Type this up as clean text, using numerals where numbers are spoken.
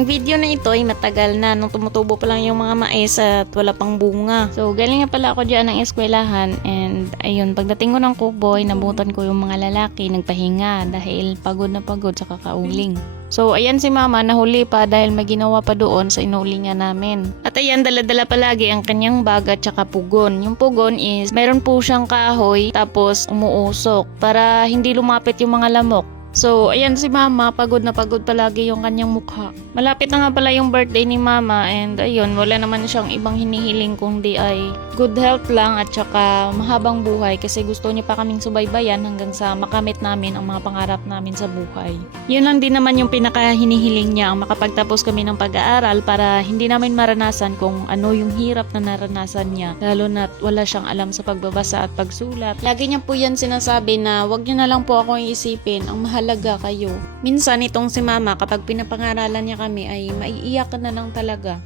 Ang video na ito ay matagal na nung tumutubo pa lang yung mga mais at wala pang bunga. So galing nga pala ako dyan ng eskwelahan and ayun, pagdating ko ng kuboy, nabutan ko yung mga lalaki nagpahinga dahil pagod na pagod sa kakauling. So ayan si mama nahuli pa dahil may ginawa pa doon sa inuulingan namin. At ayan dala-dala palagi ang kanyang bag at saka pugon. Yung pugon is meron po siyang kahoy tapos umuusok para hindi lumapit yung mga lamok. So, ayan si mama, pagod na pagod palagi yung kanyang mukha. Malapit na nga pala yung birthday ni mama and ayun, wala naman siyang ibang hinihiling kundi ay good health lang at saka mahabang buhay kasi gusto niya pa kaming subaybayan hanggang sa makamit namin ang mga pangarap namin sa buhay. Yun lang din naman yung pinaka hinihiling niya, ang makapagtapos kami ng pag-aaral para hindi namin maranasan kung ano yung hirap na naranasan niya, lalo na wala siyang alam sa pagbabasa at pagsulat. Lagi niya po yan sinasabi na wag niyo na lang po ako isipin, ang mahalaga kayo. Minsan itong si mama kapag pinapangaralan niya kami ay maiiyak na lang talaga.